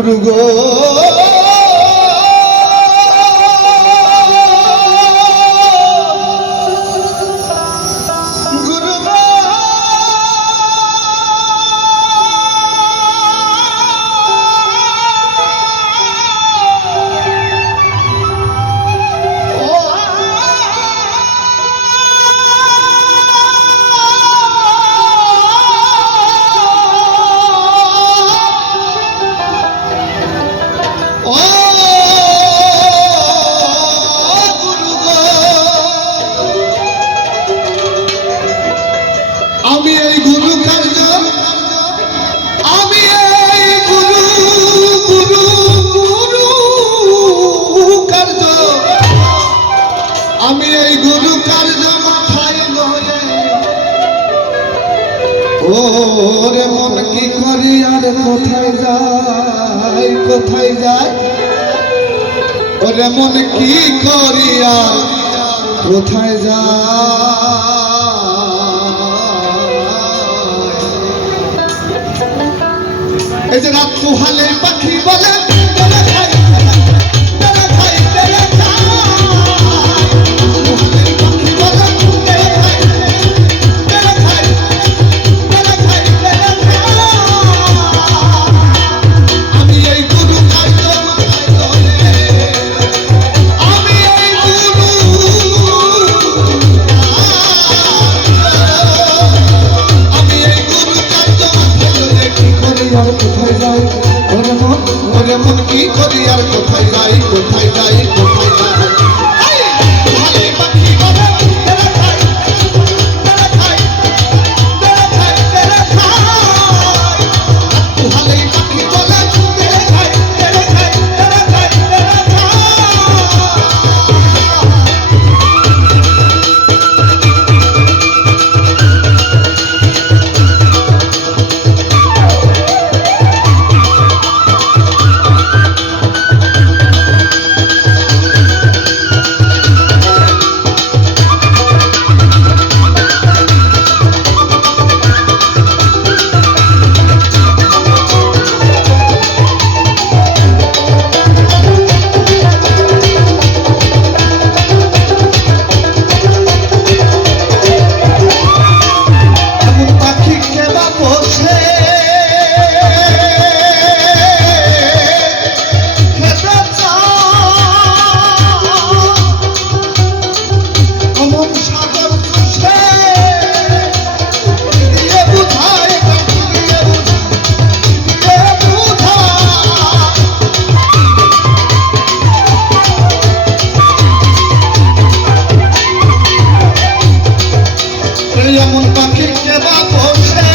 গুরু গো ওরে মন কি করি আর কোথায় যায় কোথায় যায় ওরে মন কি করি আর কোথায় যায় এই যে রাত পোহালে পাখি বলে মন কি করি আর কোথায় যাই কোথায় যাই কোথায় যাই এমন পাখি কেবা বসে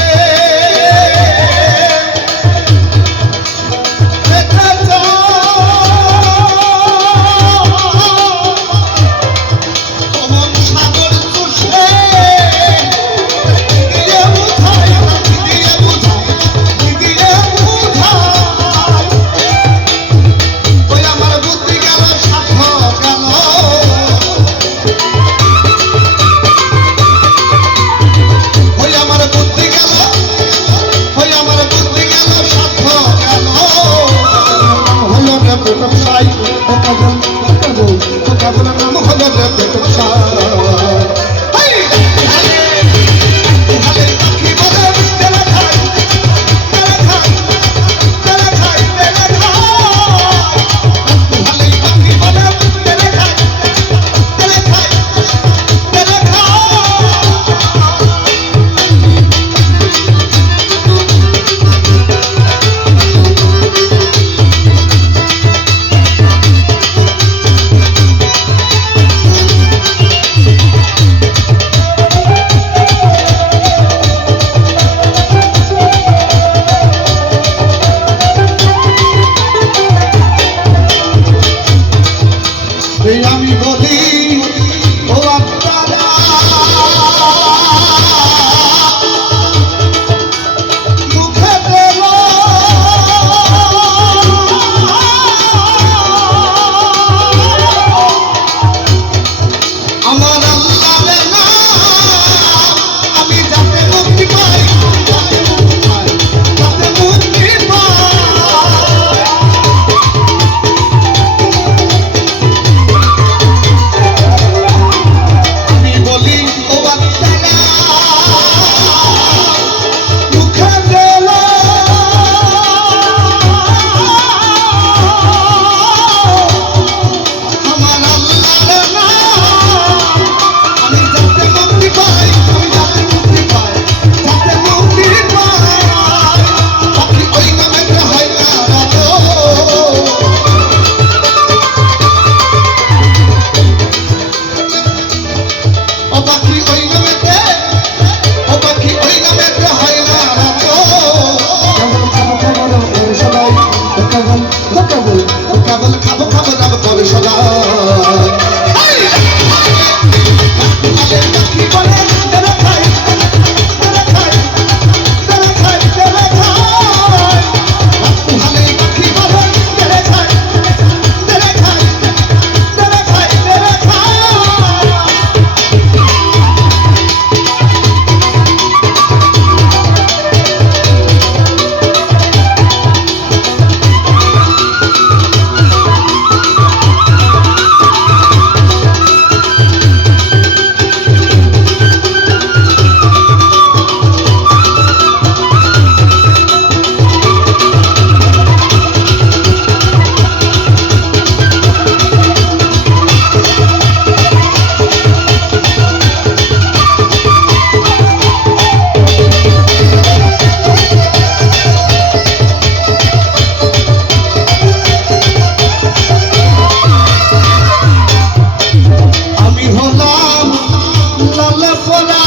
ভরা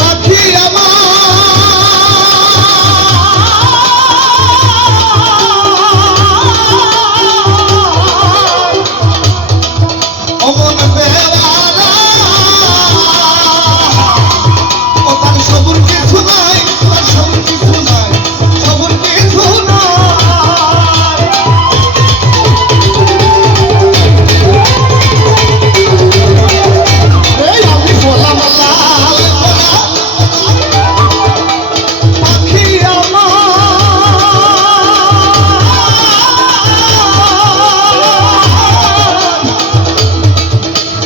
পাখি আমার অমন বেওয়ারা ও তার সবুর কিছু নাই তার সবুর কিছু নাই সবুর কিছু নাই এই আমি বললাম লাল পাখি আমার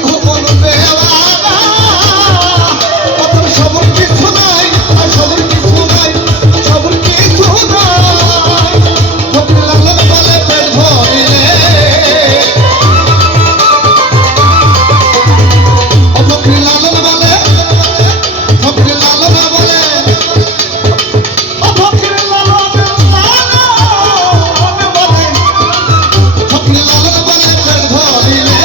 অমন বেওয়ারা ও তার সবুর কিছু নাই আর সবুর কিছু নাই সবুর কিছু নাই ফকির লালন বলে পেট ভরিলে ও ফকির লালন বলে ফকির লালন বলে ও ফকির লালন বলে ফকির লালন বলে পেট ভরিলে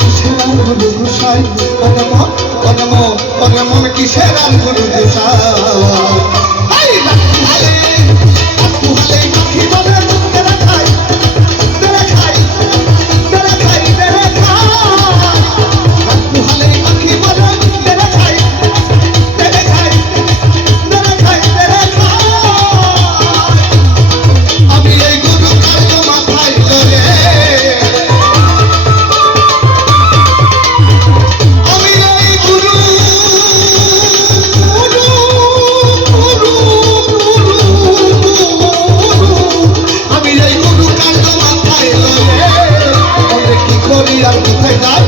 কিসের আর গুরু গোসাই মন কিসের আর গুরু গোসাই রাখু হালে পাখি বলে তেরে খাই তেরে খাই তেরে খাই তেরে খাই রাখু হালে পাখি বলে তেরে খাই তেরে খাই তেরে খাই তেরে খাই আমি এই গুরু কার্য মাথায় করে আমি এই গুরু আমি এই গুরু কাণ্ড মাথায় লয়ে ওরে কি করি আর কোথায় যাই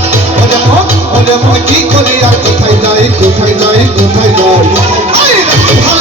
ওরে মন কি করি আর কোথায় যাই কোথায় যাই কোথায় যাই